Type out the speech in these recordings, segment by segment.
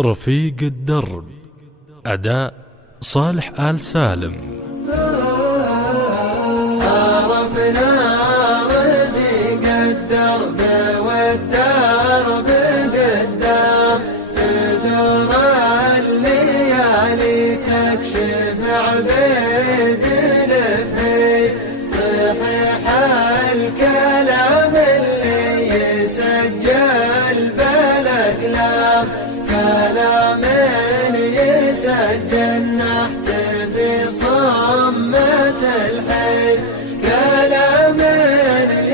رفيق الدرب. أداء صالح آل سالم. عرفنا رفيق الدرب والدرب قدام، تدور الليالي تكشف عبيد الفي، صحيح الكلام اللي يسجل بالأقلام، كلام يسجل نحتفي صمة الحي، كلام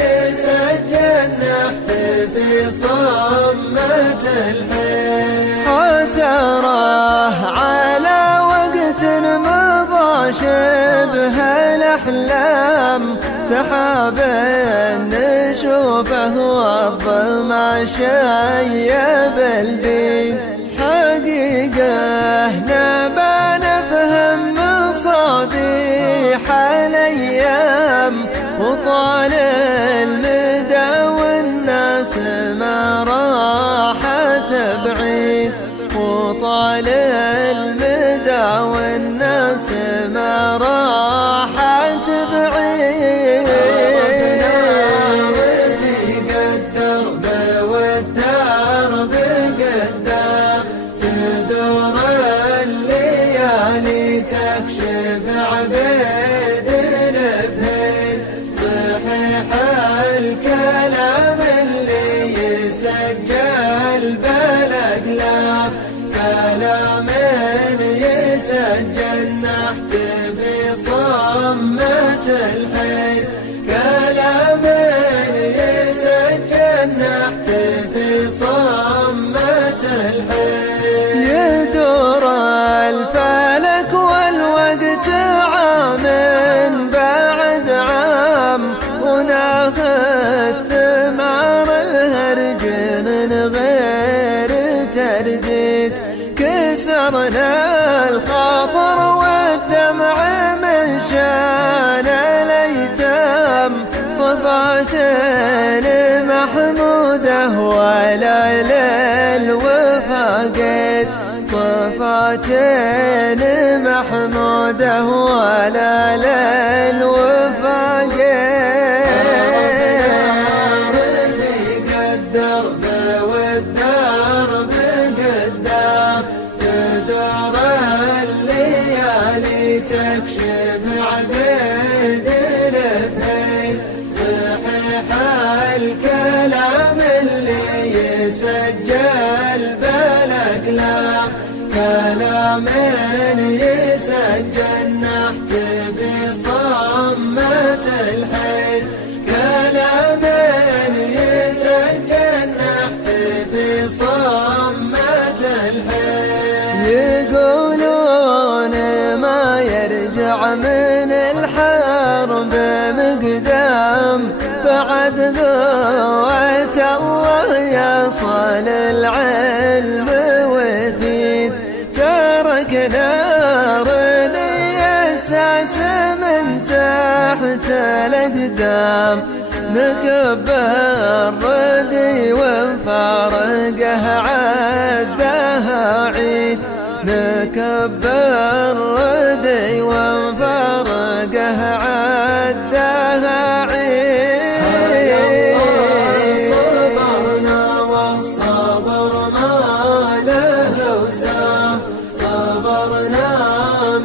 يسجل نحتفي صمة الحي. حسرة على وقت مضى شبه الأحلام، سحاب نشوفه والظما شيب البيت، حقيقة نبى نفهم مصابيح الأيام، وطال المدى والناس ما راحت بعيد، وطال المدى والناس ما راحت بعيد. رفيق الدرب والدرب قدام، تدور الليالي تكشف عبيد الفهيل، صحيح الكلام اللي يسجل بالأقلام، كلام يسجل نحتفي صمة الحي، كلام يسجل نحتفي صمة الحي. يدور الفلك والوقت عام بعد عام، وناخذ ثمار الهرج من غير ترديد، كسرنا الخاطر والدمع من شان الأيتام، صفاتين محمودة ولا للوفا قيد، صفاتين محمودة ولا للوفا قيد. رفيق الدرب والدرب قدام، تدور الليالي تكشف عبيد الفهيل، صحيح الكلام اللي يسجل بالأقلام، كلام يسجل نحتفي صمة الحي، كلام يسجل نحتفي صمة الحي. يقولون ما يرجع من الحرب مقدام، بعد قوة الله يصل العلم ويفيد، ترك نار الأساس من تحت الأقدام، نكبر ردي ونفارقه عدها عيد، نكبر ردي ونفارقه عدها عيد. صبرنا والصبر ما له وسام، صبرنا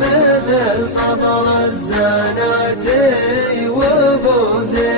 مثل صبر الزناتي وبوذي،